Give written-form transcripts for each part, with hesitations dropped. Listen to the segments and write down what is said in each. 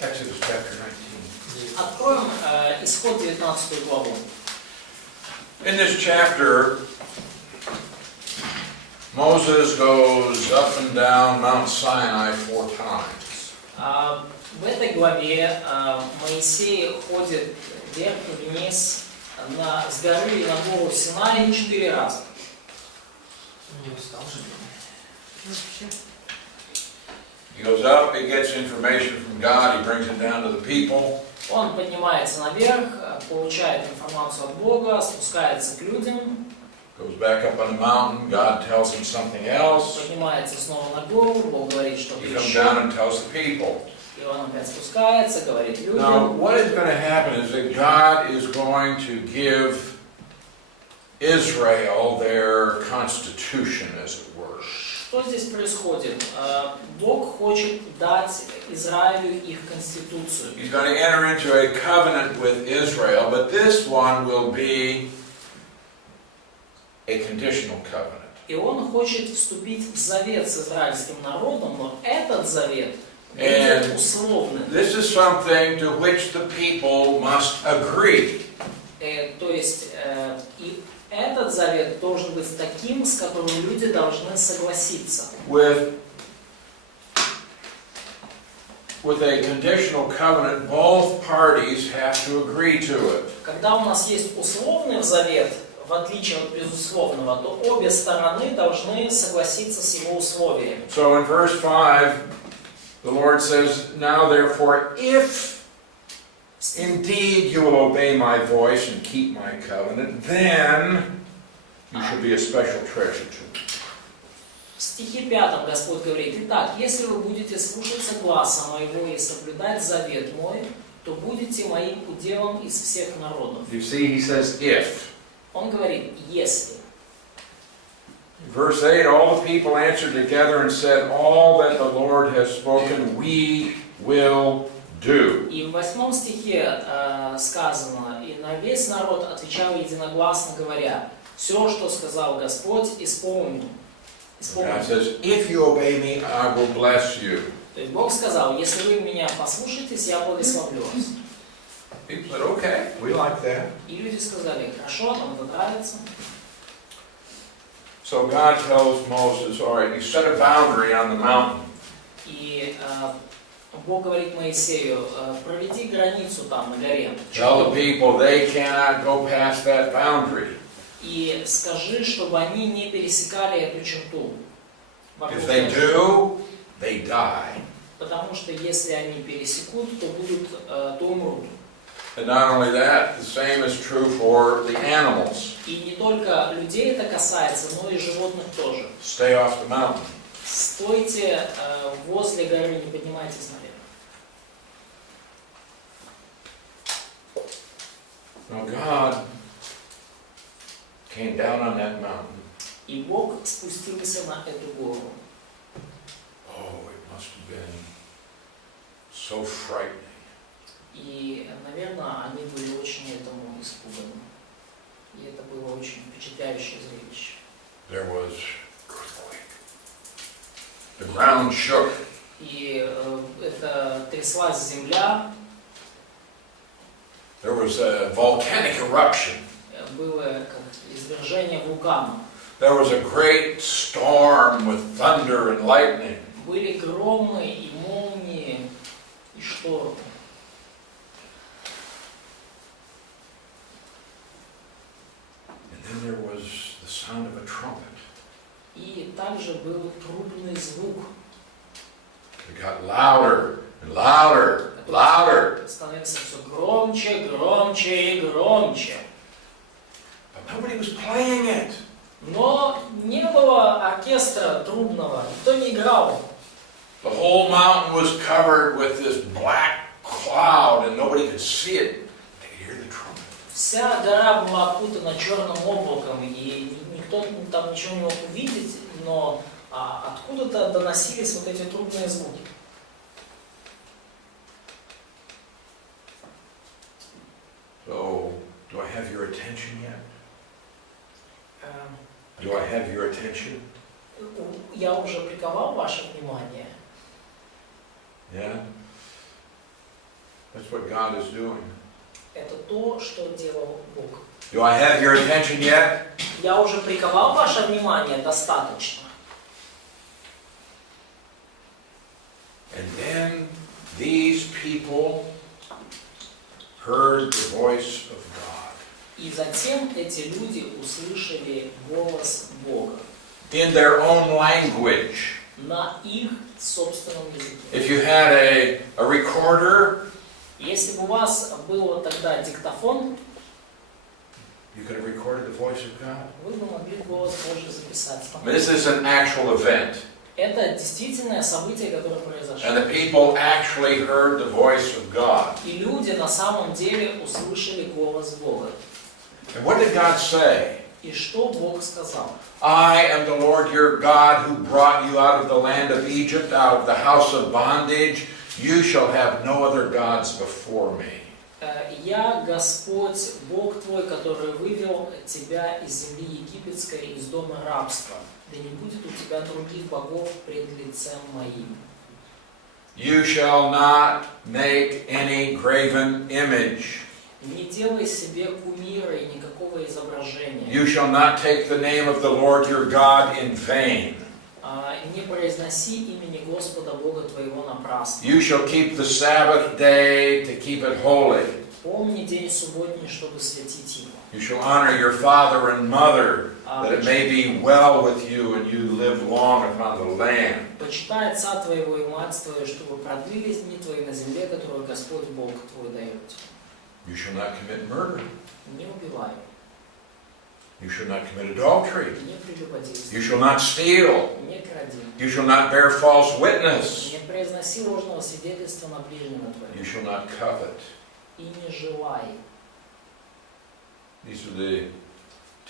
Exodus chapter 19. Откроем Исход 19 главу. In this chapter, Moses goes up and down Mount Sinai 4 times. В этой главе Моисей ходит вверх и вниз с горы на гору Синай 4 раза. He goes up, he gets information from God, he brings it down to the people. Он поднимается наверх, получает информацию от Бога, спускается к людям. Goes back up on the mountain, God tells him something else. Поднимается снова на гору, Бог говорит что-то He comes еще. down and tells the people. И он опять спускается, говорит людям. Now, what is going to happen is that God is going to give Israel their constitution, as it were. Что здесь происходит? Бог хочет дать Израилю их конституцию. He's going to enter into a covenant with Israel, but this one will be a conditional covenant. И он хочет вступить в завет с израильским народом, но этот завет будет условным. This is something to which the people must agree. То есть и этот завет должен быть таким, с которым люди должны согласиться. With a conditional covenant, both parties have to agree to it. Когда у нас есть условный завет, в отличие от безусловного, то обе стороны должны согласиться с его условиями. So in verse 5, the Lord says, "Now therefore, if indeed you will obey my voice and keep my covenant, then you shall be a special treasure to me." В стихе 5 Господь говорит: «Итак, если вы будете слушаться гласа моего и соблюдать завет мой, то будете моим уделом из всех народов». You see, he says, if. Он говорит: «Если». Verse 8, all the people answered together and said, "All that the Lord has spoken, we will do." И в 8 стихе сказано: «И на весь народ отвечал единогласно, говоря: все, что сказал Господь, исполним». God says, "If you obey me, I will bless you." То есть Бог сказал: если вы меня послушаетесь, я благословлю вас. People said, "Okay, we like that." И люди сказали: хорошо, нам это нравится. So God tells Moses, all right, you set a boundary on the mountain. И Бог говорит Моисею: проведи границу там на горе. Tell the people they cannot go past that boundary. И скажи, чтобы они не пересекали эту черту. If they do, they die. Потому что если они пересекут, то умрут. And not only that, the same is true for the animals. И не только людей это касается, но и животных тоже. Stay off the mountain. Стойте возле горы, не поднимайтесь наверх. Now God came down on that mountain. И Бог спустился на эту гору. Oh, it must have been so frightening. И, наверное, они были очень этому испуганы. И это было очень впечатляющее зрелище. There was earthquake. The ground shook. И это тряслась земля. There was a volcanic eruption. Было как извержение вулкана. There was a great storm with thunder and lightning. Были громы и молнии и штормы. And then there was the sound of a trumpet. И также был трубный звук. It got louder and louder, louder. Становится все громче, громче и громче. But nobody was playing it. Но не было оркестра трубного, никто не играл. The whole mountain was covered with this black cloud and nobody could see it. They could hear the trumpet. Вся гора была окутана черным облаком, и никто там ничего не мог увидеть, но откуда-то доносились вот эти трубные звуки. So, do I have your attention yet? Do I have your attention? Я уже приковал ваше внимание. Yeah? That's what God is doing. Это то, что делал Бог. Do I have your attention yet? Я уже приковал ваше внимание достаточно. And then these people heard the voice of God. И затем эти люди услышали голос Бога In their own language. на их собственном языке. If you had a recorder, Если бы у вас был вот тогда диктофон, you could have recorded the voice of God. вы бы могли голос Божий записать. This is an actual event. Это действительное событие, которое произошло. And the people actually heard the voice of God. И люди на самом деле услышали голос Бога. And what did God say? И что Бог сказал? I am the Lord your God who brought you out of the land of Egypt, out of the house of bondage. You shall have no other gods before me. Я Господь, Бог твой, который вывел тебя из земли египетской, из дома рабства. Да не будет у тебя других богов пред лицем моим. You shall not make any graven image. Не делай себе кумира и никакого изображения. You shall not take the name of the Lord your God in vain. Не произноси имени Господа Бога твоего напрасно. You shall keep the Sabbath day to keep it holy. Помни день субботний, чтобы светить его. You shall honor your father and mother, that it may be well with you and you live long upon the land. Почитай отца твоего и мать твою, чтобы продлились дни твои на земле, которую Господь Бог твой дает. You shall not commit murder. Не убивай. You shall not commit adultery. Не прелюбодействуй. You shall not steal. Не кради. You shall not bear false witness. Не произноси ложного свидетельства на ближнего You твоего. shall not covet. И не желай. These are the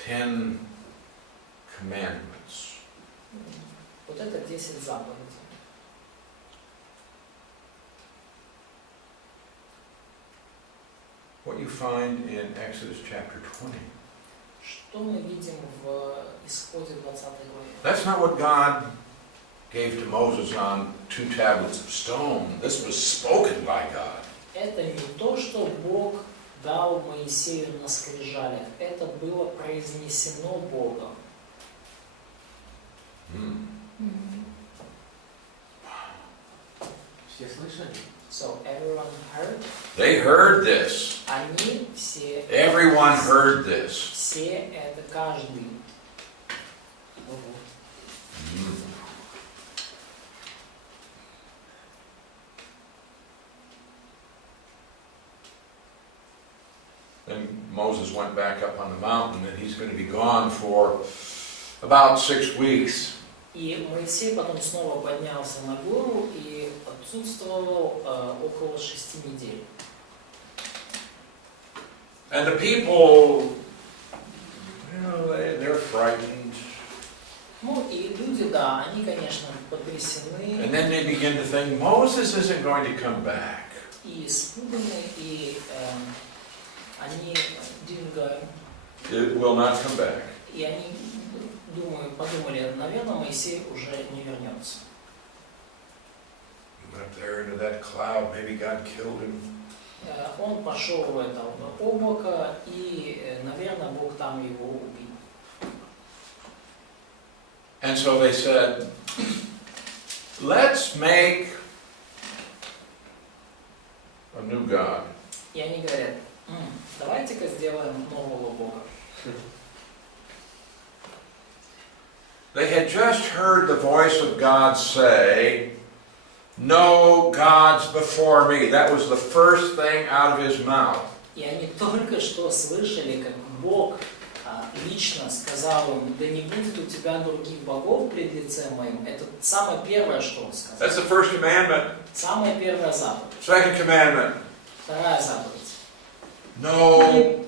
10 commandments. Вот это 10 заповедей. What you find in Exodus chapter 20. Что мы видим в Исходе 20 главе? That's not what God gave to Moses on 2 tablets of stone. This was spoken by God. Это не то, что Бог дал Моисею на скрижалях. Это было произнесено Богом. Все слышали? So everyone heard. They heard this. Они все. Everyone heard this. Все это каждый. Then Moses went back up on the mountain, and he's going to be gone for about 6 weeks. И Моисей потом снова поднялся на гору и отсутствовал около 6 недель. And the people, they're frightened. Ну и люди, да, они, конечно, And потрясены then they begin to think, Moses isn't going to come back. и испуганы, и они It will not come back. и они подумали, наверное, Моисей уже не вернется. He went up there into that cloud, maybe God killed him. Он пошел в это облако, и, наверное, Бог там его убил. And so they said, let's make a new God. И они говорят, давайте-ка сделаем нового Бога. They had just heard the voice of God say, no gods before me. That was the first thing out of his mouth. И они только что слышали, как Бог лично сказал им, да не будет у тебя других богов пред лицем моим. Это самое первое, что он сказал. That's the first commandment. Самая первая заповедь. Second commandment. Вторая заповедь. No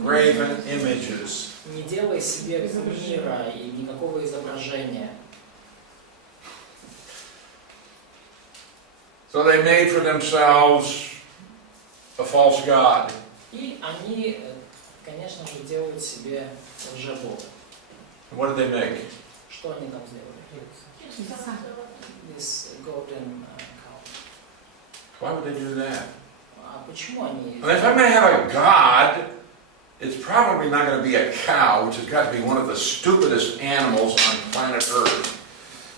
graven images. Не делай себе кумира и никакого изображения. So they made for themselves a false god. И они, конечно же, делают себе лжебога. What did they make? Что они там сделали? This golden cow. Why would they do that? А почему они... And if I'm going to have a God, it's probably not going to be a cow, which has got to be one of the stupidest animals on planet Earth.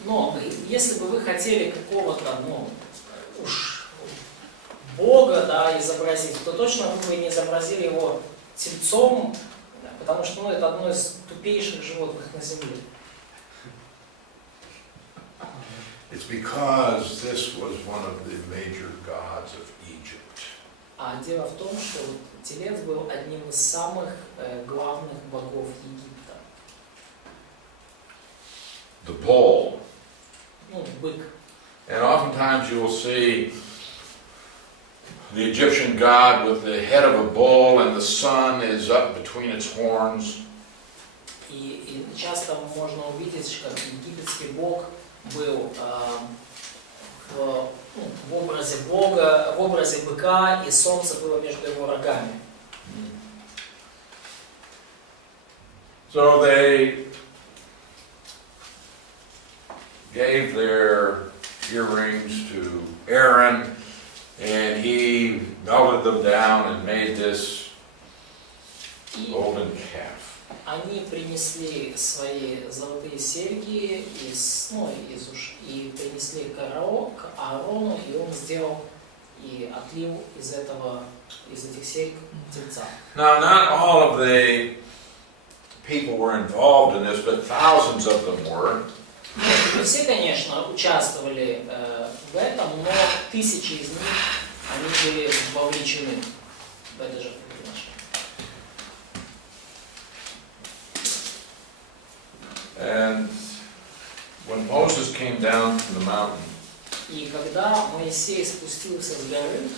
Но если бы вы хотели какого-то, уж Бога, да, изобразить, то точно вы бы не изобразили его тельцом, потому что, это одно из тупейших животных на земле. It's because this was one of the major gods of Egypt. А дело в том, что телец был одним из самых главных богов Египта. The bull. Бык. And oftentimes you will see the Egyptian god with the head of a bull and the sun is up between its horns. И часто можно увидеть, как египетский бог был в образе Бога, в образе быка, и солнце было между его рогами. So they gave their earrings to Aaron, and he melted them down and made this golden calf. Они принесли свои золотые серьги и принесли к Аарону, и он сделал и отлил из этих серьг тельца. Now, not all of the people were involved in this, but thousands of them were. Не все, конечно, участвовали в этом, но тысячи из них, они были вовлечены в это жертвоприношение. And when Moses came down from the mountain, И когда Моисей спустился с горы,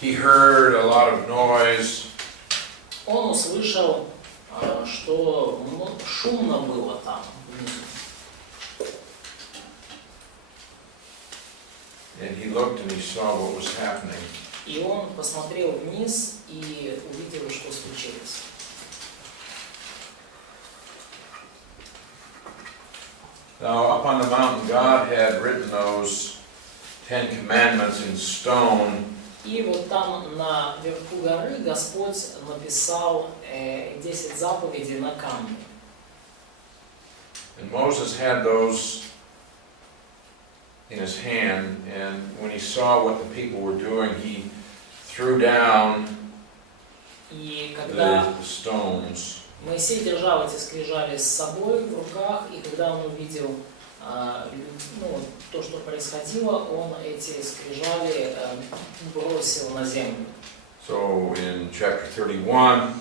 he heard a lot of noise. он услышал, что шумно было там внизу. And he looked and he saw what was happening. И он посмотрел вниз и увидел, что случилось. Now, up on the mountain, God had written those 10 commandments in stone. И вот там наверху горы Господь написал 10 заповедей на камне. And Moses had those in his hand, and when he saw what the people were doing, he threw down И когда the stones. Моисей держал эти скрижали с собой в руках, и когда он увидел то, что происходило, он эти скрижали бросил на землю. So in chapter 31,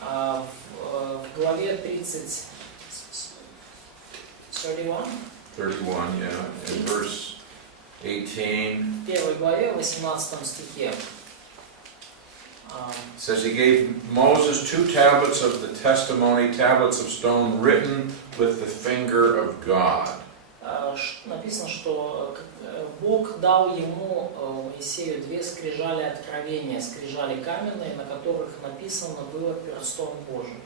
В главе 31, 31, yeah, in verse 18, в первой главе, 18 стихе, it says he gave Moses 2 tablets of the testimony, tablets of stone written with the finger of God. написано, что Бог дал ему, Моисею, 2 скрижали откровения, скрижали каменные, на которых написано было перстом Божьим.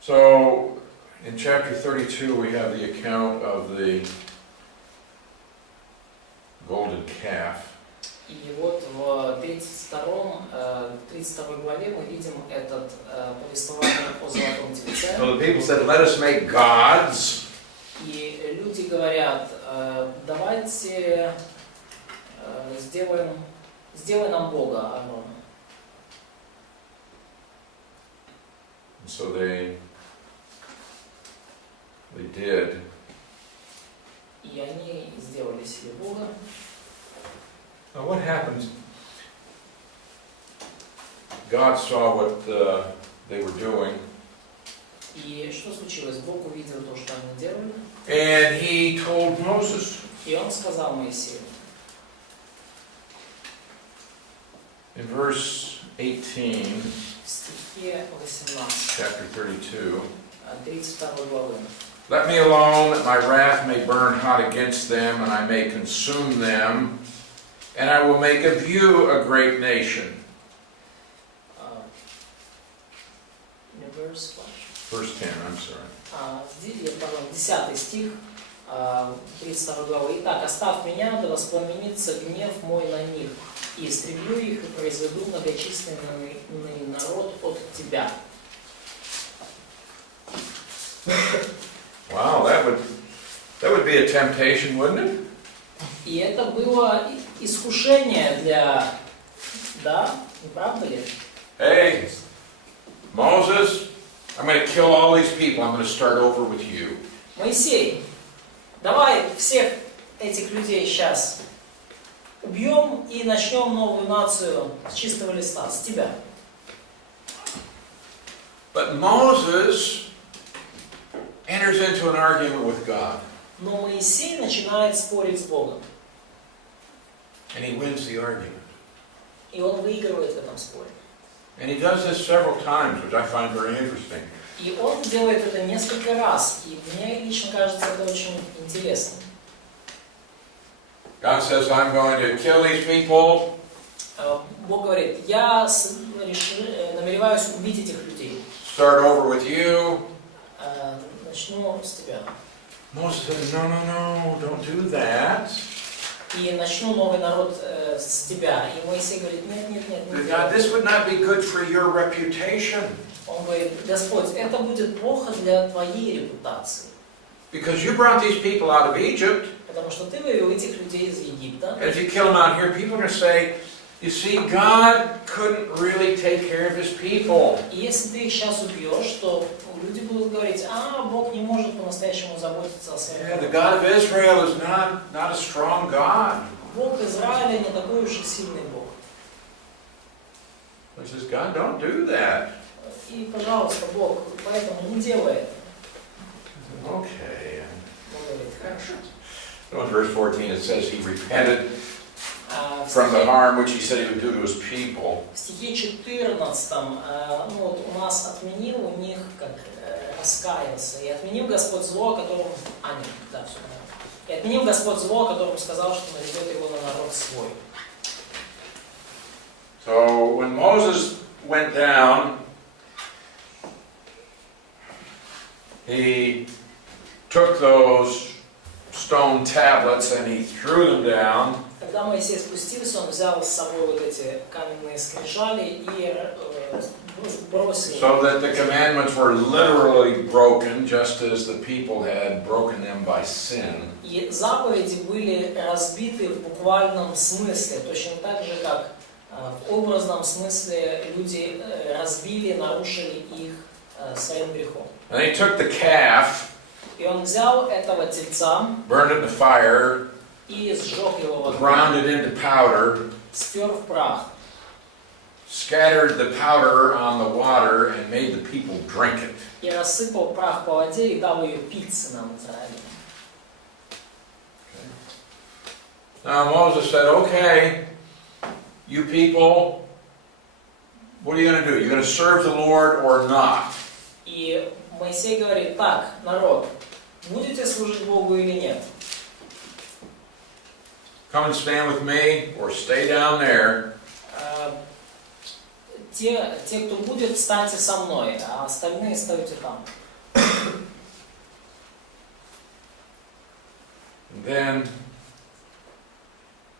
So, in chapter 32, we have the account of the golden calf. И вот в 32 главе мы видим это повествование о золотом тельце. So the people said, let us make gods. И люди говорят, давайте сделай нам Бога, Аарона. So they did. И они сделали себе Бога. Now what happens? God saw what they were doing. И что случилось? Бог увидел то, что они делали. And he told Moses. И он сказал Моисею. In verse 18, В стихе 18, chapter 32. 32 главы. Let me alone, that my wrath may burn hot against them, and I may consume them, and I will make of you a great nation. Verse 10, I'm sorry. 10 стих. 32 главы. «Итак, оставь меня, да воспламенится гнев мой на них, и истреблю их, и произведу многочисленный народ от тебя». Wow, that would be a temptation, wouldn't it? И это было искушение для... Да? Не правда ли? Hey, Moses, I'm going to kill all these people. I'm going to start over with you. Моисей, давай всех этих людей сейчас убьем и начнем новую нацию с чистого листа, с тебя. But Moses enters into an argument with God. Но Моисей начинает спорить с Богом. And he wins the argument. И он выигрывает в этом споре. And he does this several times, which I find very interesting. И он делает это несколько раз. И мне лично кажется это очень интересно. God says, I'm going to kill these people. Бог говорит, я намереваюсь убить этих людей. Start over with you. Начну с тебя. Moses says, no, don't do that. И начну новый народ с тебя. И Моисей говорит, нет. God, this would not be good for your reputation. Он говорит, Господь, это будет плохо для твоей репутации. Because you brought these people out of Egypt. Потому что ты вывел этих людей из Египта. And if you kill them out here, people are going to say, you see, God couldn't really take care of his people. И если ты их сейчас убьешь, то люди будут говорить, Бог не может по-настоящему заботиться о своем. Yeah, the God of Israel is not a strong God. Бог Израиля не такой уж и сильный Бог. He says, God, don't do that. И, пожалуйста, Бог, поэтому не делай это. Okay. Бог говорит, хорошо. So in verse 14 it says he repented from the harm which he said he would do to his people. В стихе 14 у нас отменил у них, как раскаялся, и отменил Господь зло, о котором... все понятно. И отменил Господь зло, о котором сказал, что наведет его на народ свой. So when Moses went down, he took those stone tablets and he threw them down. Когда Моисей спустился, он взял с собой вот эти каменные скрижали и бросил. So that the commandments were literally broken, just as the people had broken them by sin. И заповеди были разбиты в буквальном смысле, точно так же, как в образном смысле люди разбили, нарушили их своим грехом. And he took the calf, И он взял этого тельца, burned it in the fire, и сжег его в огне, ground it into powder, спер в прах, scattered the powder on the water, and made the people drink it. и рассыпал прах по воде и дал ее пить сынам Израиля. Now Moses said, okay, you people, what are you going to do? You're going to serve the Lord or not? И Моисей говорит, так, народ, будете служить Богу или нет? Come and stand with me or stay down there. Те, кто будет, встаньте со мной, а остальные стойте там. And then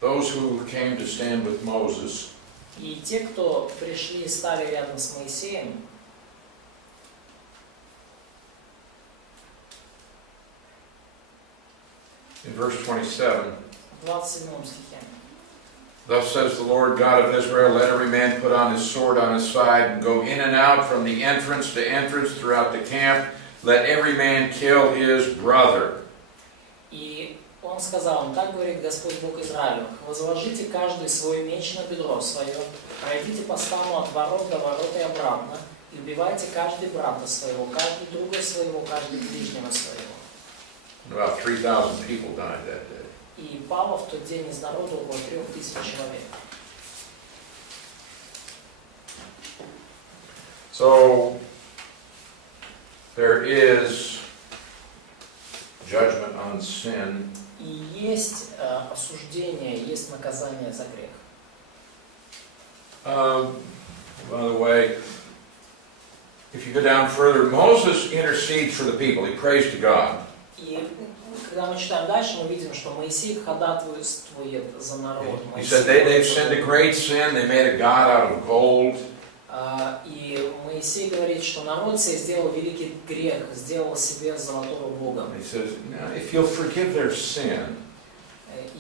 those who came to stand with Moses, И те, кто пришли и стали рядом с Моисеем, in verse 27, в 27 стихе. thus says the Lord God of Israel, let every man put on his sword on his side and go in and out from the entrance to entrance throughout the camp. Let every man kill his brother. И он сказал, так говорит Господь Бог Израилю, возложите каждый свой меч на бедро свое, пройдите по стану от ворот до ворот и обратно, и убивайте каждый брата своего, каждый друга своего, каждый ближнего своего. About 3,000 people died that day. И пало в тот день из народа около 3000 человек. So there is judgment on sin. И есть осуждение, есть наказание за грех. By the way, if you go down further, Moses intercedes for the people. He prays to God. И когда мы читаем дальше, мы видим, что Моисей ходатайствует за народ. He said they've sinned a great sin. They made a god out of gold. И Моисей говорит, что народ себе сделал великий грех, сделал себе золотого бога. He says, now, if you'll forgive their sin,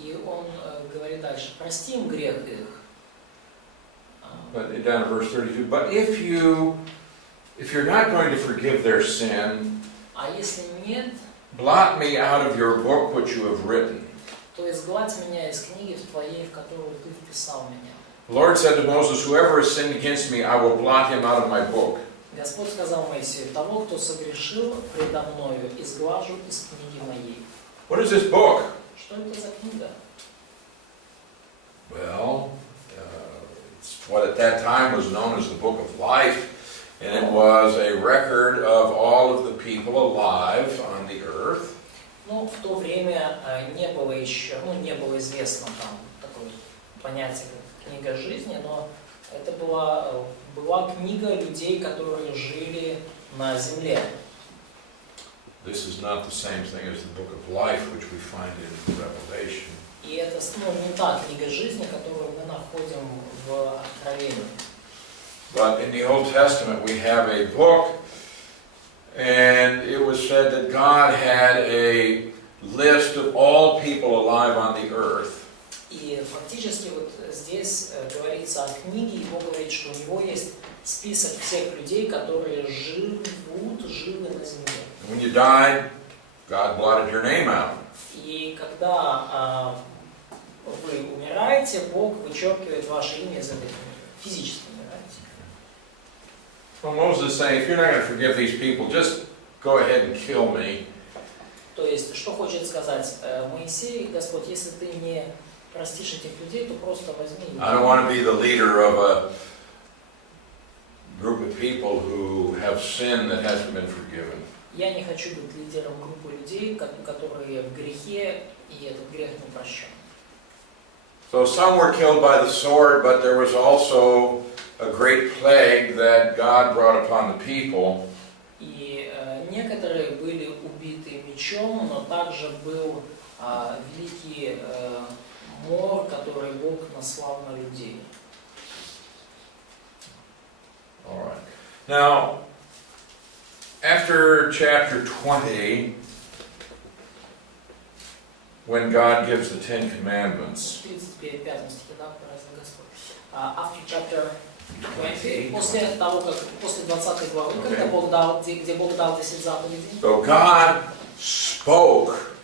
И он говорит дальше, прости им грех их. but down in verse 32, but if you're not going to forgive their sin, А если нет, blot me out of your book which you have written. то изгладь меня из книги в твоей, в которую ты вписал меня. The Lord said to Moses, whoever has sinned against me, I will blot him out of my book. Господь сказал Моисею, того, кто согрешил предо мною, изглажу из книги моей. What is this book? Что это за книга? Well, it's what at that time was known as the Book of Life, and it was a record of all of the people alive on the earth. Ну, в то время не было еще, не было известно там такое понятие, как книга жизни, но это была книга людей, которые жили на земле. This is not the same thing as the Book of Life, which we find in Revelation. И это не та книга жизни, которую мы находим в Откровении. But in the Old Testament we have a book, and it was said that God had a list of all people alive on the earth. И фактически вот здесь говорится о книге, и Бог говорит, что у него есть список всех людей, которые живы на земле. When you died, God blotted your name out. И когда вы умираете, Бог вычеркивает ваше имя из этой книги. Физически умираете. Well, Moses is saying, if you're not going to forgive these people, just go ahead and kill me. То есть, что хочет сказать Моисей, Господь, если ты не простишь этих людей, то просто возьми их. I don't want to be the leader of a group of people who have sin that hasn't been forgiven. Я не хочу быть лидером группы людей, которые в грехе, и этот грех не прощен. So some were killed by the sword, but there was also a great plague that God brought upon the people. И некоторые были убиты мечом, но также был великий мор, который Бог наслал на людей. All right. Now, after chapter 20, when God gives the Ten Commandments, 35 стихе, да, выразил Господь. After chapter 20, после 20 главы, когда Бог дал, где Бог дал 10 заповедей. so God spoke,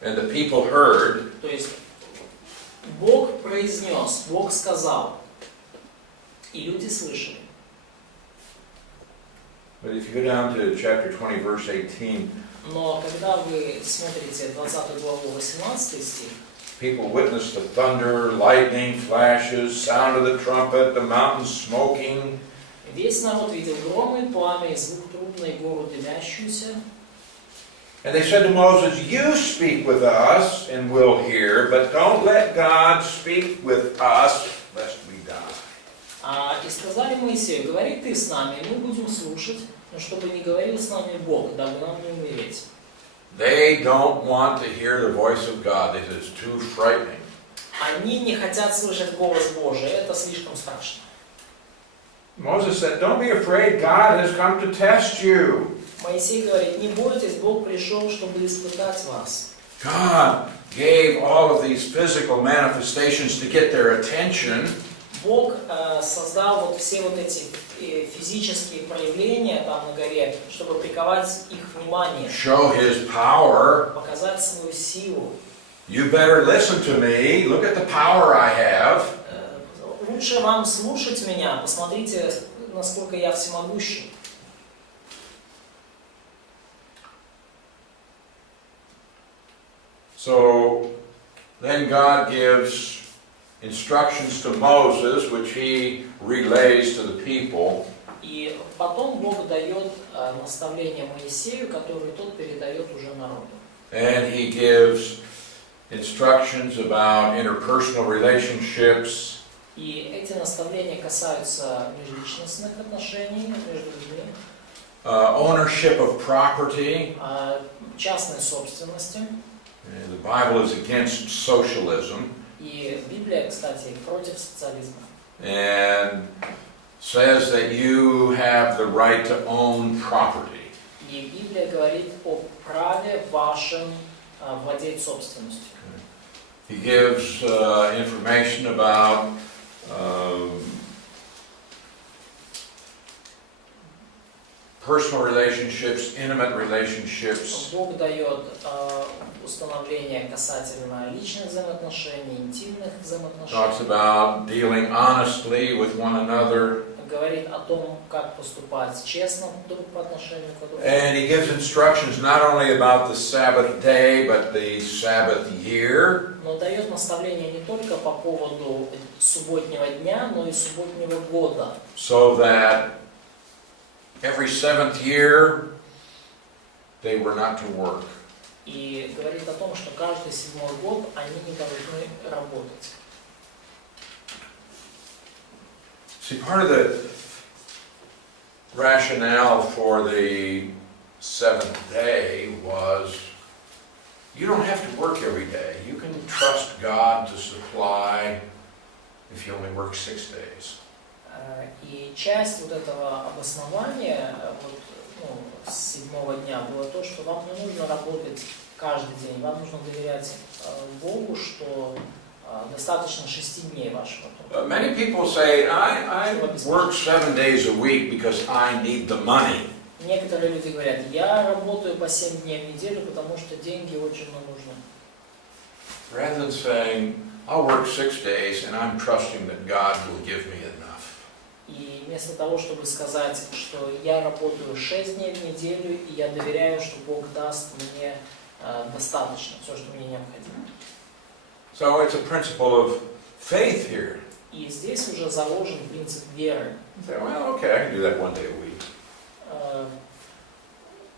and the people heard. То есть Бог произнес, Бог сказал, и люди слышали. But if you go down to chapter 20, verse 18, Но когда вы смотрите 20 главу 18 стих, people witnessed the thunder, lightning, flashes, sound of the trumpet, the mountains smoking. весь народ видел громы, пламя и звук трубной, гору дымящуюся. And they said to Moses, you speak with us and we'll hear, but don't let God speak with us, lest we die. И сказали Моисею, говори ты с нами, мы будем слушать, но чтобы не говорил с нами Бог, дабы нам не умереть. They don't want to hear the voice of God. It is too frightening. Они не хотят слышать голос Божий, это слишком страшно. Moses said, don't be afraid, God has come to test you. Моисей говорит, не бойтесь, Бог пришел, чтобы испытать вас. God gave all of these physical manifestations to get their attention. Бог создал вот все вот эти физические проявления там на горе, чтобы приковать их внимание. Show His power. Показать свою силу. You better listen to me. Look at the power I have. Лучше вам слушать меня. Посмотрите, насколько я всемогущий. So then God gives instructions to Moses, which he relays to the people. И потом Бог дает наставление Моисею, которое тот передает уже народу. And he gives instructions about interpersonal relationships. И эти наставления касаются межличностных отношений между людьми, Ownership of property, частной собственности, And the Bible is against socialism И Библия, кстати, против социализма. and says that you have the right to own property. И Библия говорит о праве вашем владеть собственностью. He gives information about personal relationships, intimate relationships. Бог дает установление касательно личных взаимоотношений, интимных Talks взаимоотношений. about dealing honestly with one another. Говорит о том, как поступать честно друг по отношению к другу. And he gives instructions not only about the Sabbath day, but the Sabbath year. Но дает наставления не только по поводу субботнего дня, но и субботнего года. So that every seventh year, they were not to work. И говорит о том, что каждый седьмой год они не должны работать. See, part of the rationale for the seventh day was you don't have to work every day. You can trust God to supply if you only work 6 days. И часть вот этого обоснования вот, с седьмого дня было то, что вам не нужно работать каждый день, вам нужно доверять Богу, что достаточно 6 дней вашего труда. Many people say, I work 7 days a week because I need the money. Некоторые люди говорят, я работаю по 7 дней в неделю, потому что деньги очень мне нужны. Rather than saying, I'll work 6 days and I'm trusting that God will give me enough. И вместо того, чтобы сказать, что я работаю 6 дней в неделю, и я доверяю, что Бог даст мне достаточно, все, что мне необходимо. So it's a principle of faith here. И здесь уже заложен принцип веры. You say, well, okay, I can do that 1 day a week.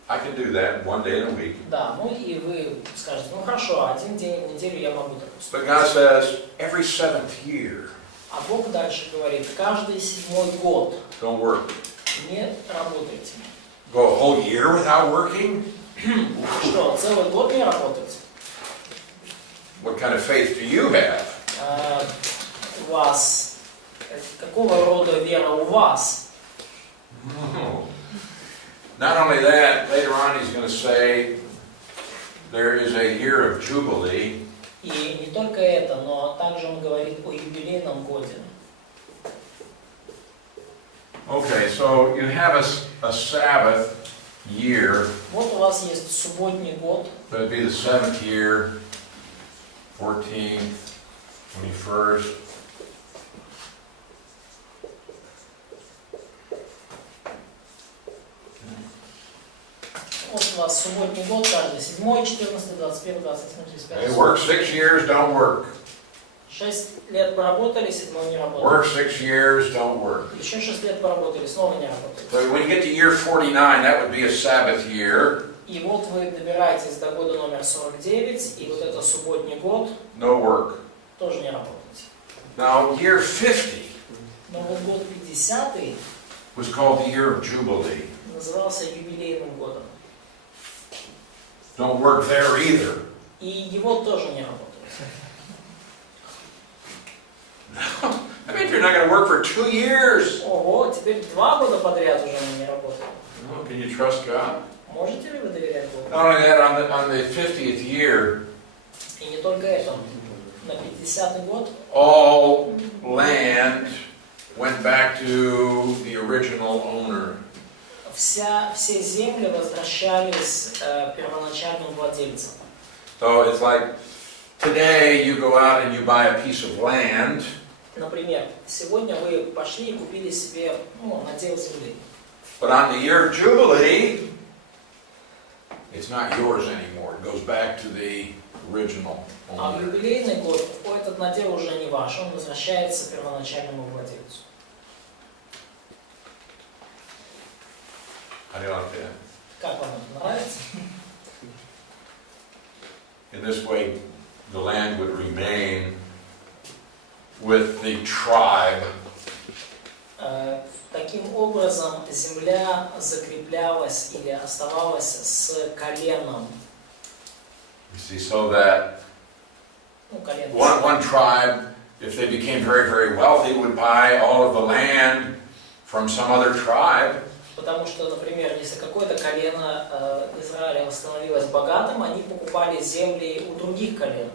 I can do that 1 day in a week. Да, ну и вы скажете, ну хорошо, 1 день в неделю я могу так But поступить. God says, every 7th year, А Бог дальше говорит, каждый 7-й год don't work. не работайте. Go a whole year without working? Что, целый год не работать? What kind of faith do you have? У вас, какого рода вера у вас? No. Not only that, later on he's going to say there is a year of Jubilee. И не только это, но также он говорит о юбилейном годе. Okay, so you have a Sabbath year. Вот у вас есть субботний год, But it'd be the 7th year, 14th, 21st. вот у вас субботний год, каждый 7, 14, 21, 27, They 35. work 6 years, don't work. 6 лет поработали, 7 не работали. Work 6 years, don't work. Еще 6 лет поработали, снова не работали. So when you get to year 49, that would be a Sabbath year. И вот вы добираетесь до года номер 49, и вот это субботний год No work. тоже не работаете. Now, year 50 Но вот год 50 was called the year of Jubilee. назывался юбилейным годом. Don't work there either. И его тоже не работает. I mean, you're not going to work for 2 years. Ого, теперь 2 года подряд уже он не работает. Well, can you trust God? Можете ли вы доверять Богу? Not only that, on the 50th year, И не только это. На 50-й год all land went back to the original owner. все земли возвращались первоначальным владельцам. So it's like today you go out and you buy a piece of land. Например, сегодня вы пошли и купили себе надел земли. But on the year of Jubilee, it's not yours anymore. It goes back to the original А в owner. юбилейный год этот надел уже не ваш, он возвращается первоначальному владельцу. How do you like that? Как вам это нравится? In this way, the land would remain with the tribe. Таким образом, земля закреплялась или оставалась с коленом. You See, so that колено. one tribe, if they became very, very wealthy, would buy all of the land from some other tribe. Потому что, например, если какое-то колено Израиля становилось богатым, они покупали земли у других колен.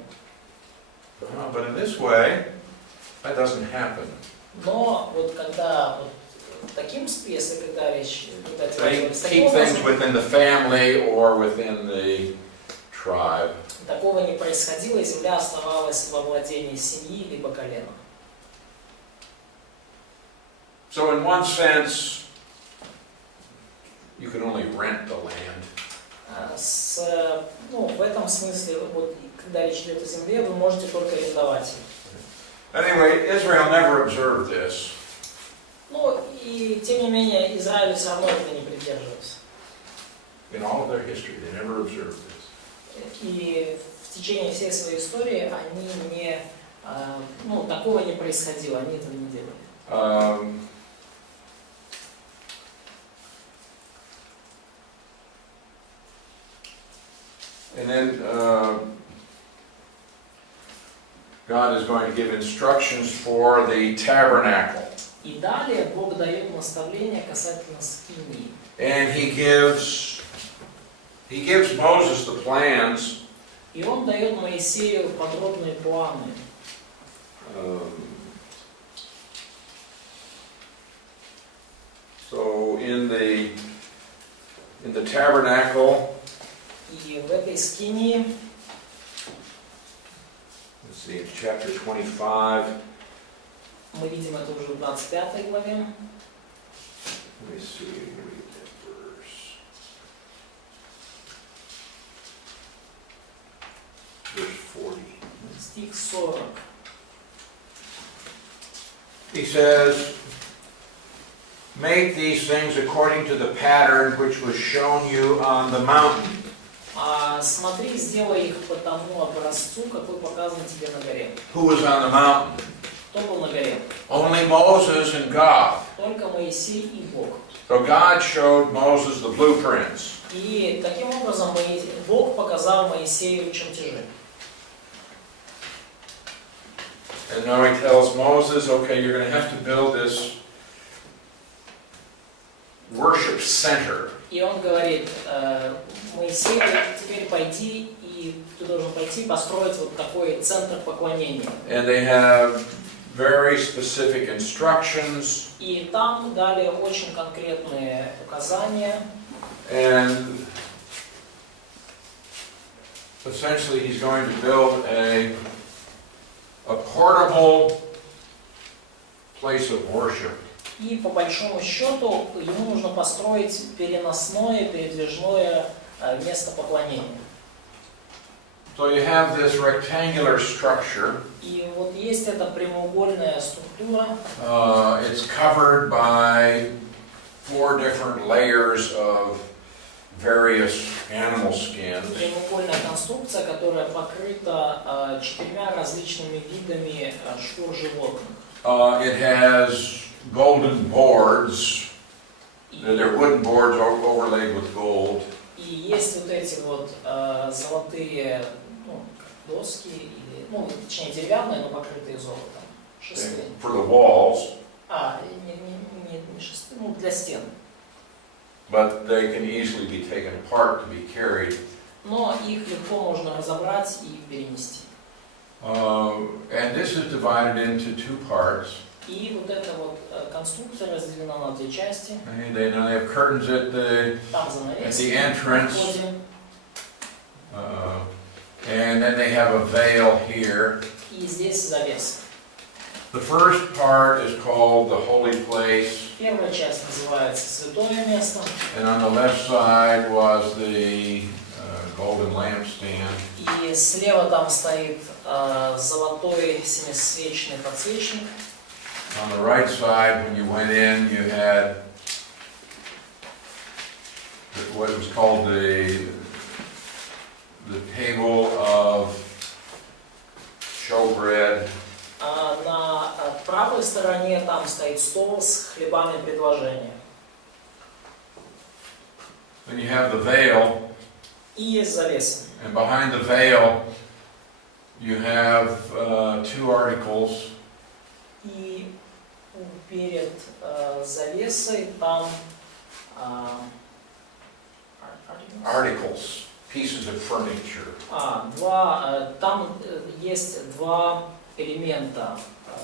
But in this way, that doesn't happen. Но вот когда таким, если когда речь, когда They keep things within the family or within the tribe. Такого не происходило, и земля оставалась во владении семьи либо колена. So in one sense, you can only rent the land. В этом смысле, вот, когда речь идет о земле, вы можете только арендовать. Anyway, Israel never observed this. И тем не менее, Израиль все равно этого не придерживался. In all of their history, they never observed this. И в течение всей своей истории они не, такого не происходило, они этого не делали. And then God is going to give instructions for the tabernacle. И далее Бог дает наставление касательно скинии. And He gives Moses the plans. И он дает Моисею подробные планы. So in the tabernacle. И в этой скинии, Let's see, it's chapter 25. мы видим это уже в 25 главе. Let me see, read that verse. Verse 40. Стих 40. He says, "Make these things according to the pattern which was shown you on the mountain." Смотри, сделай их по тому образцу, какой показан тебе на горе. Who was on the mountain? Кто был на горе? Only Moses and God. Только Моисей и Бог. So God showed Moses the blueprints. И таким образом Бог показал Моисею чертежи. And now He tells Moses, okay, you're going to have to build this worship center. И он говорит, Моисей, теперь пойди, и ты должен пойти построить вот такой центр поклонения. And they have very specific instructions. И там дали очень конкретные указания. And essentially he's going to build a portable place of worship. И по большому счету ему нужно построить переносное, передвижное место поклонения. So you have this rectangular structure. И вот есть эта прямоугольная структура. It's covered by 4 different layers of various animal skins. Прямоугольная конструкция, которая покрыта 4 различными видами шкур животных. It has golden boards. They're wooden boards overlaid with gold. И есть вот эти вот золотые доски, или, точнее деревянные, но покрытые золотом. Шесты. For the walls. Не шесты, для стен. But they can easily be taken apart to be carried. Но их легко можно разобрать и перенести. And this is divided into 2 parts. И вот эта вот конструкция разделена на 2 части. They have curtains at the entrance. And then they have a veil here. И здесь завес. The first part is called the holy place. Первая часть называется святое место. And on the left side was the golden lampstand. И слева там стоит золотой семисвечный подсвечник. On the right side, when you went in, you had what was called the table of showbread. На правой стороне там стоит стол с хлебами предложения. Then you have the veil. И есть завеса. And behind the veil, you have two articles. И перед завесой там Articles, pieces of furniture. там есть два элемента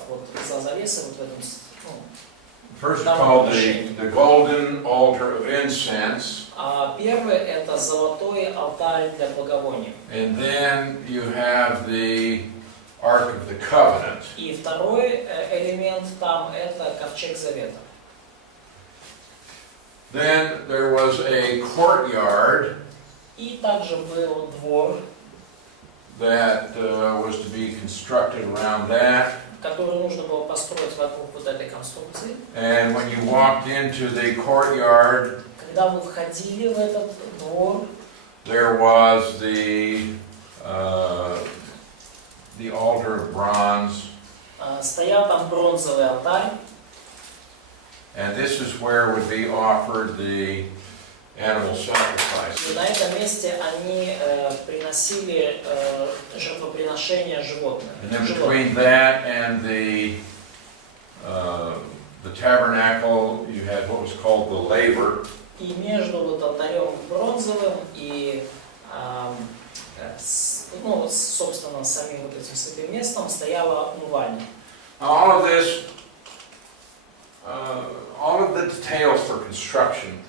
вот за завесой вот в этом. First is called the golden altar of incense. Первый это золотой алтарь для благовония. And then you have the Ark of the Covenant. И второй элемент там это ковчег завета. Then there was a courtyard И также был двор, that was to be constructed around that. который нужно было построить вокруг вот этой конструкции. And when you walked into the courtyard, Когда вы входили в этот двор, there was the altar of bronze. стоял там бронзовый алтарь. And this is where would be offered the animal И sacrifices. на этом месте они приносили жертвоприношения животных. And then between that and the tabernacle, you had what was called the laver. И между вот алтарем бронзовым и собственно, самим вот этим святым местом стояло умывание. All of the details for construction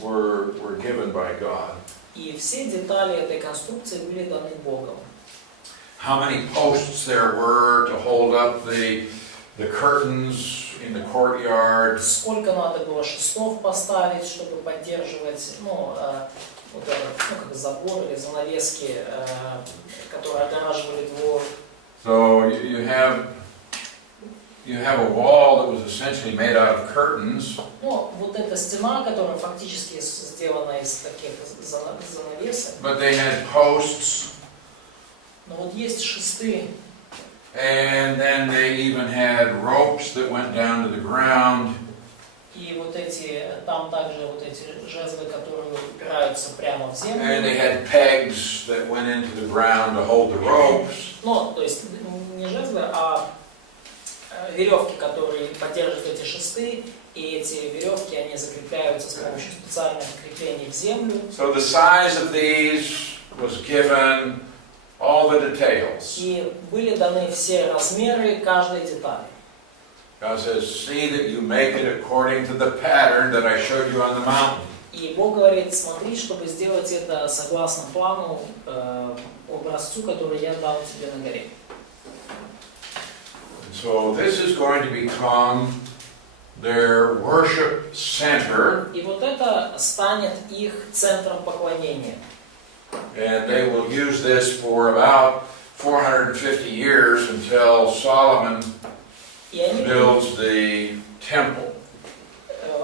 were given by God. И все детали этой конструкции были даны Богом. How many posts there were to hold up the curtains in the courtyard. Сколько надо было шестов поставить, чтобы поддерживать, вот этот, как забор или занавески, которые огораживали двор. So you have a wall that was essentially made out of curtains. Вот эта стена, которая фактически сделана из таких занавесок. But they had posts. Но вот есть шесты. And then they even had ropes that went down to the ground. И вот там также вот эти жезлы, которые упираются прямо в землю. And they had pegs that went into the ground to hold the ropes. То есть не жезлы, а веревки, которые поддерживают эти шесты, и эти веревки, они закрепляются с помощью специальных креплений в землю. So the size of these was given, all the details. И были даны все размеры каждой детали. God says, see that you make it according to the pattern that I showed you on the mountain. И Бог говорит, смотри, чтобы сделать это согласно плану, образцу, который я дал тебе на горе. So this is going to become their worship center. И вот это станет их центром поклонения. And they will use this for about 450 years until Solomon builds the temple.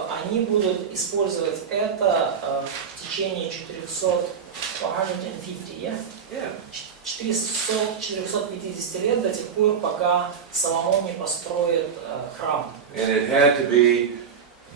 Они будут использовать это в течение 450 лет, до тех пор, пока Соломон не построит храм. And it had to be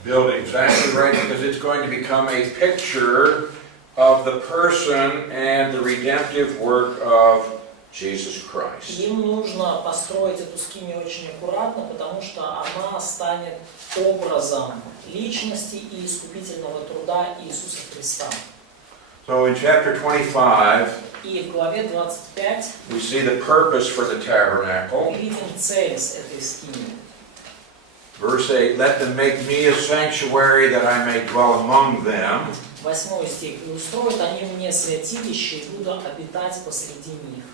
built exactly right because it's going to become a picture of the person and the redemptive work of Jesus Christ. Им нужно построить эту скинию очень аккуратно, потому что она станет образом личности и искупительного труда Иисуса Христа. So in chapter 25, И в главе 25 we see the purpose for the tabernacle. мы видим цель с этой скинии. Verse 8, let them make me a sanctuary that I may dwell among them. 8 стих. «И устроят они мне святилище, и буду обитать посреди них».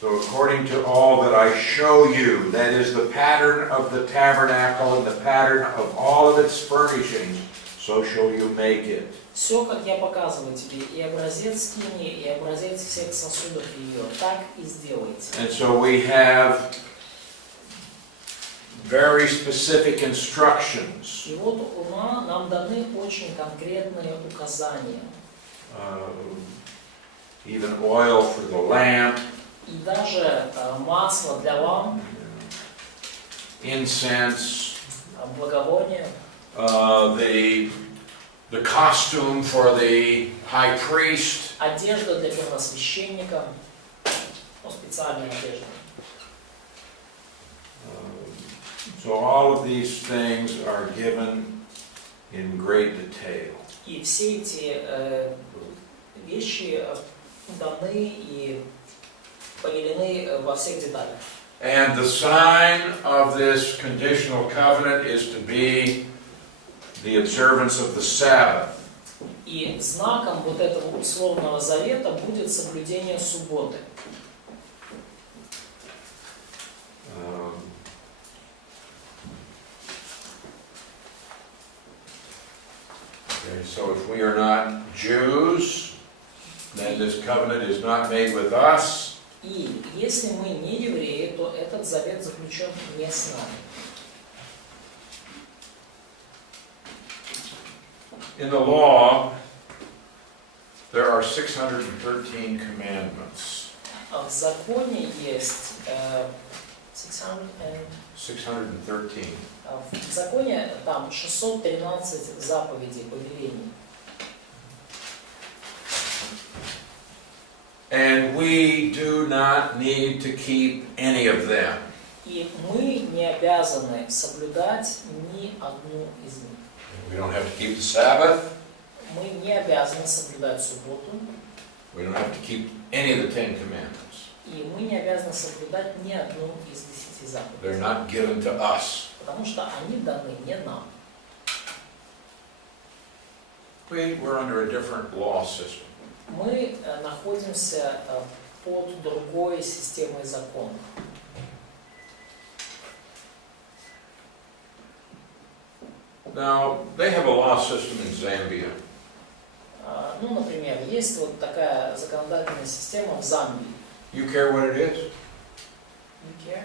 So according to all that I show you, that is the pattern of the tabernacle and the pattern of all of its furnishings, so shall you make it. Все, как я показываю тебе, и образец скинии, и образец всех сосудов ее, так и сделайте. And so we have very specific instructions. И вот нам даны очень конкретные указания. Even oil for the lamp. И даже масло для ламп, Incense. благовония. the costume for the high priest. Одежда для первосвященника, ну, специальная одежда. So all of these things are given in great detail. И все эти вещи даны и повелены во всех деталях. And the sign of this conditional covenant is to be the observance of the Sabbath. И знаком вот этого условного завета будет соблюдение субботы. Okay, so if we are not Jews, then this covenant is not made with us. И если мы не евреи, то этот завет заключен не с нами. In the law, there are 613 commandments. В законе есть 613. 613. В законе там 613 заповедей, повелений. And we do not need to keep any of them. И мы не обязаны соблюдать ни одну из них. We don't have to keep the Sabbath. Мы не обязаны соблюдать субботу. We don't have to keep any of the 10 commandments. И мы не обязаны соблюдать ни одну из 10 They're заповедей. not given to us. Потому что они даны не нам. We're under a different law system. Мы находимся под другой системой законов. Now, they have a law system in Zambia. Ну, например, есть вот такая законодательная система в Замбии. You care what it is?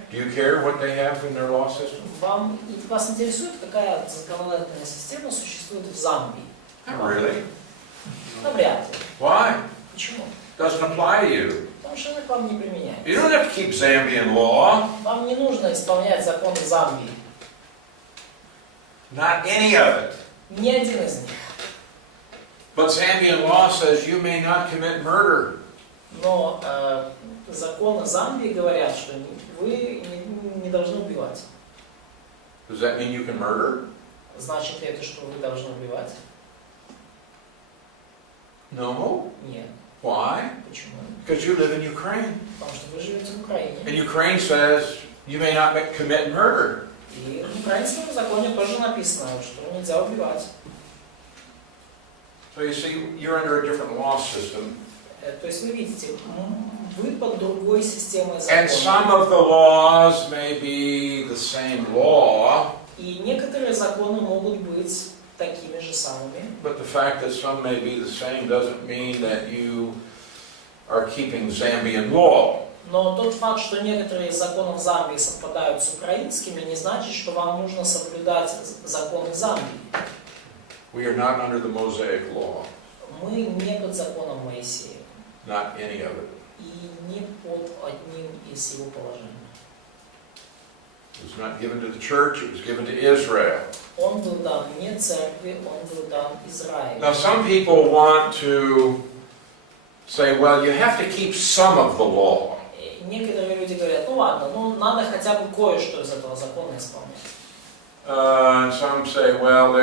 Do you care what they have in their law system? Вас интересует, какая законодательная система существует в Замбии? Not really. Навряд ли. Why? Почему? Doesn't apply to you. Потому что она к вам не применяется. You don't have to keep Zambian law. Вам не нужно исполнять законы Замбии. Not any of it. Ни один из них. But Zambian law says you may not commit murder. Но законы Замбии говорят, что вы не должны убивать. Does that mean you can murder? Значит ли это, что вы должны убивать? No. Нет. Why? Почему? Because you live in Ukraine. Потому что вы живете в Украине. And Ukraine says you may not commit murder. И в украинском законе тоже написано, что нельзя убивать. So you see, you're under a different law system. То есть вы видите, вы под другой системой And some закона. of the laws may be the same law, И некоторые законы могут быть такими же самыми. but the fact that some may be the same doesn't mean that you are keeping Zambian law. Но тот факт, что некоторые из законов Замбии совпадают с украинскими, не значит, что вам нужно соблюдать законы Замбии. We are not under the Mosaic law, Мы не под законом Моисея. not any of it. И не под одним из его положений. It was not given to the church, it was given to Israel. Он был дан не церкви, он был дан Израилю. Now some people want to say, well, you have to keep some of the law. Некоторые люди говорят, ну ладно, ну надо хотя бы кое-что из этого закона исполнять. And some say, well,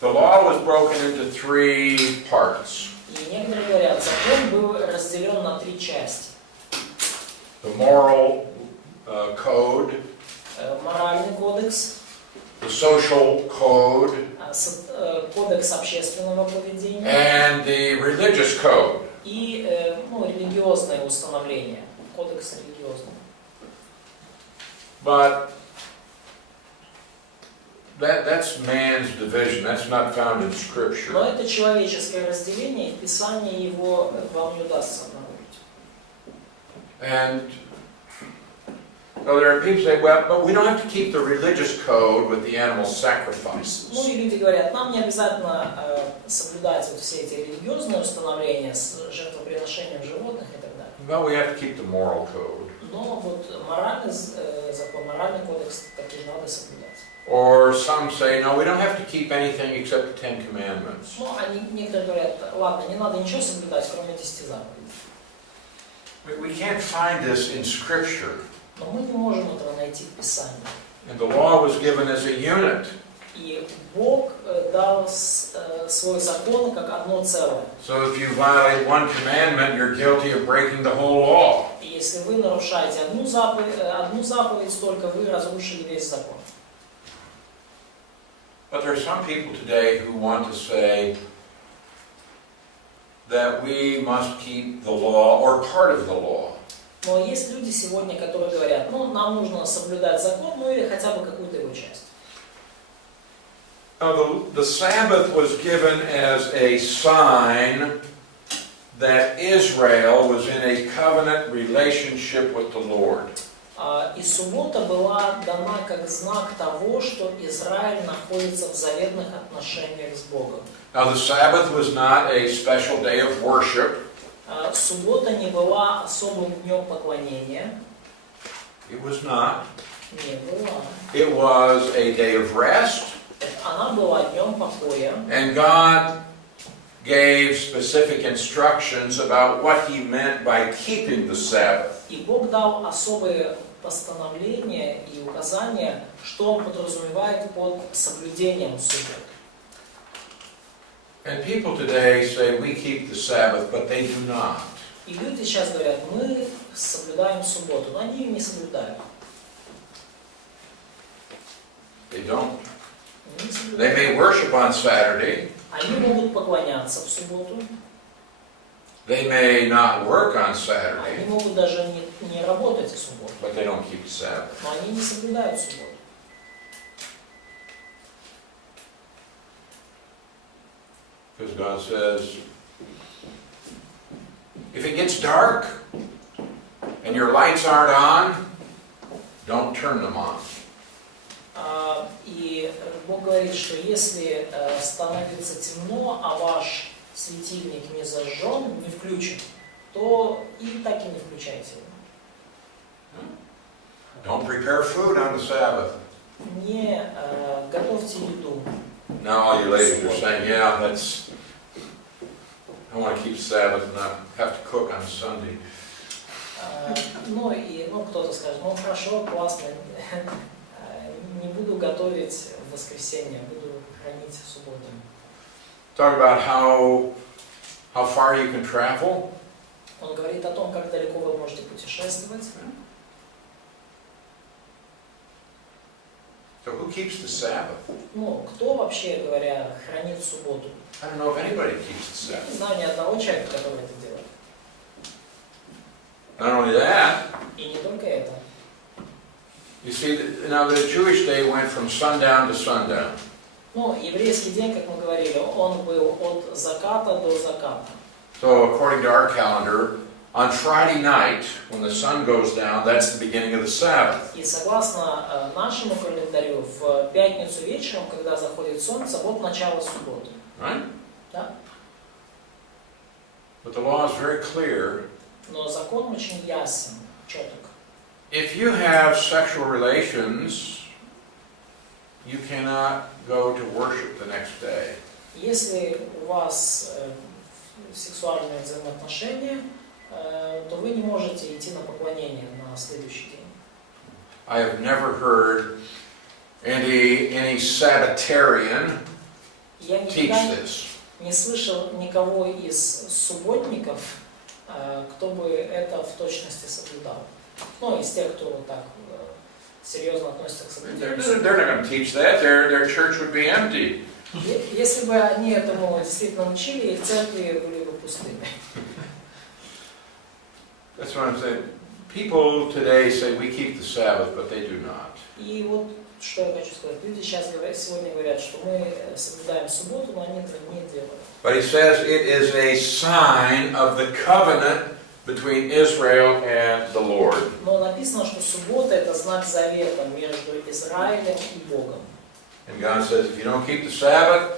the law was broken into 3 parts. И некоторые говорят, закон был разделен на 3 части. The moral code, Моральный кодекс, the social code, кодекс общественного поведения and the religious code. и религиозное установление, кодекс религиозный. But that's man's division. That's not found in Scripture. Но это человеческое разделение, и в Писании его вам не удастся обнаружить. And so there are people who say, well, but we don't have to keep the religious code with the animal sacrifices. Ну и люди говорят, нам не обязательно соблюдать вот все эти религиозные установления с жертвоприношением животных и так далее. No, we have to keep the moral code. Но вот моральный закон, моральный кодекс, такие надо соблюдать. Or some say, no, we don't have to keep anything except the Ten Commandments. Ну, некоторые говорят, ладно, не надо ничего соблюдать, кроме 10 заповедей. We can't find this in Scripture. Но мы не можем этого найти в Писании. And the law was given as a unit. И Бог дал свой закон как одно целое. So if you violate one commandment, you're guilty of breaking the whole law. И если вы нарушаете одну заповедь, только вы разрушили весь закон. But there are some people today who want to say that we must keep the law or part of the law. Но есть люди сегодня, которые говорят, ну, нам нужно соблюдать закон, ну или хотя бы какую-то его часть. Now, the Sabbath was given as a sign that Israel was in a covenant relationship with the Lord. И суббота была дана как знак того, что Израиль находится в заветных отношениях с Богом. Now, the Sabbath was not a special day of worship. Суббота не была особым днем поклонения. It was not. Не была. It was a day of rest. Она была днем покоя. And God gave specific instructions about what He meant by keeping the Sabbath. И Бог дал особые постановления и указания, что Он подразумевает под соблюдением субботы. And people today say we keep the Sabbath, but they do not. И люди сейчас говорят, мы соблюдаем субботу, но они ее не соблюдают. They don't. Не They соблюдают. may worship on Saturday. Они могут поклоняться в субботу, They may not work on они Saturday, могут даже не работать в субботу, but they don't keep the Sabbath. но они не соблюдают субботу. Because God says, if it gets dark and your lights aren't on, don't turn them on. И Бог говорит, что если становится темно, а ваш светильник не зажжен, не включен, то и так и не включайте его. Don't prepare food on the Sabbath. Не готовьте еду. Now all you ladies are saying, yeah, I want to keep Sabbath and not have to cook on Sunday. Ну, кто-то скажет, ну хорошо, классно, не буду готовить в воскресенье, буду хранить в субботу. Talk about how far you can travel. Он говорит о том, как далеко вы можете путешествовать. So who keeps the Sabbath? Ну, кто вообще, говоря, хранит субботу? I don't know if anybody keeps the Я Sabbath. не знаю ни одного человека, который это делает. Not only that, И не только это. you see, now the Jewish day went from sundown to sundown. Ну, еврейский день, как мы говорили, он был от заката до заката. So according to our calendar, on Friday night, when the sun goes down, that's the beginning of the Sabbath. И согласно нашему календарю, в пятницу вечером, когда заходит солнце, вот начало субботы. Right? Да? But the law is very clear. Но закон очень ясен, четок. If you have sexual relations, you cannot go to worship the next day. Если у вас сексуальные взаимоотношения, то вы не можете идти на поклонение на следующий день. I have never heard any Sabbatarian Я teach никогда this. не слышал никого из субботников, кто бы это в точности соблюдал. Ну, из тех, кто так серьезно относится к соблюдению. They're not going to teach that. Their church would be empty. Если бы они этому действительно учили, их церкви были бы пустыми. That's what I'm saying. People today say we keep the Sabbath, but they do not. И вот что я хочу сказать. Люди сегодня говорят, что мы соблюдаем субботу, но они этого не делают. But he says it is a sign of the covenant between Israel and the Lord. Но написано, что суббота это знак завета между Израилем и Богом. And God says if you don't keep the Sabbath,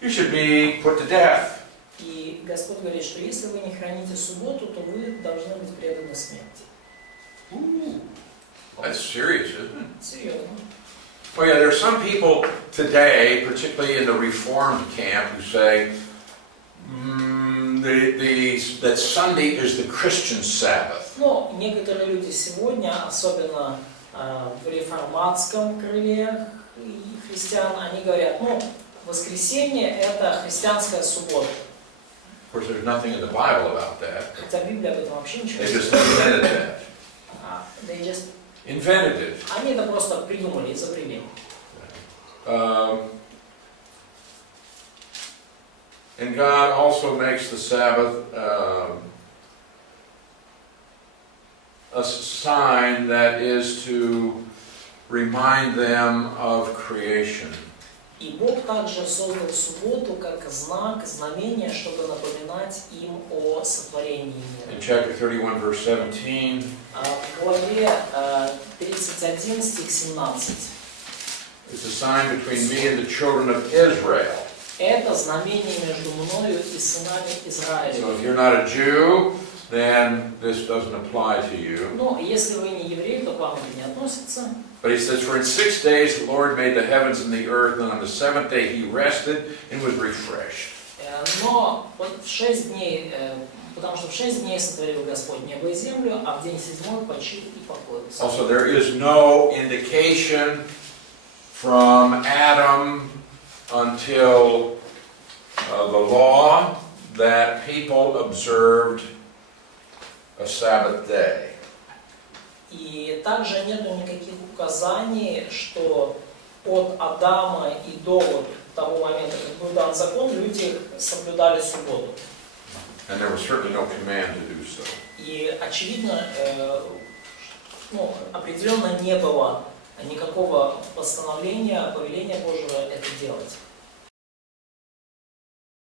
you should be put to death. И Господь говорит, что если вы не храните субботу, то вы должны быть преданы смерти. That's serious, isn't it? Серьезно. Oh yeah, there are some people today, particularly in the Reformed camp, who say that Sunday is the Christian Sabbath. Но некоторые люди сегодня, особенно в реформатском крыле христиан, они говорят, ну, воскресенье это христианская суббота. Of course, there's nothing in the Bible about that. Хотя Библия об этом вообще ничего They не just говорит. invented that. They just... Invented it. Они это просто придумали, изобрели. And God also makes the Sabbath a sign that is to remind them of creation. И Бог также создал субботу как знак, знамение, чтобы напоминать им о сотворении мира. In chapter 31, verse 17, В главе 31, стих 17. it's a sign between me and the children of Israel. Это знамение между мною и сынами So Израиля. if you're not a Jew, then this doesn't apply to you. Но если вы не евреи, то к вам это не относится. But he says, for in 6 days the Lord made the heavens and the earth, and on the seventh day he rested and was refreshed. Но в 6 дней, потому что в 6 дней сотворил Господь небо и землю, а в день 7 почил и покоился. Also, there is no indication from Adam until the law that people observed a Sabbath day. И также нету никаких указаний, что от Адама и до вот того момента, как был дан закон, люди соблюдали субботу. And there was certainly no command to do so. И очевидно, определенно не было никакого постановления, повеления Божьего это делать.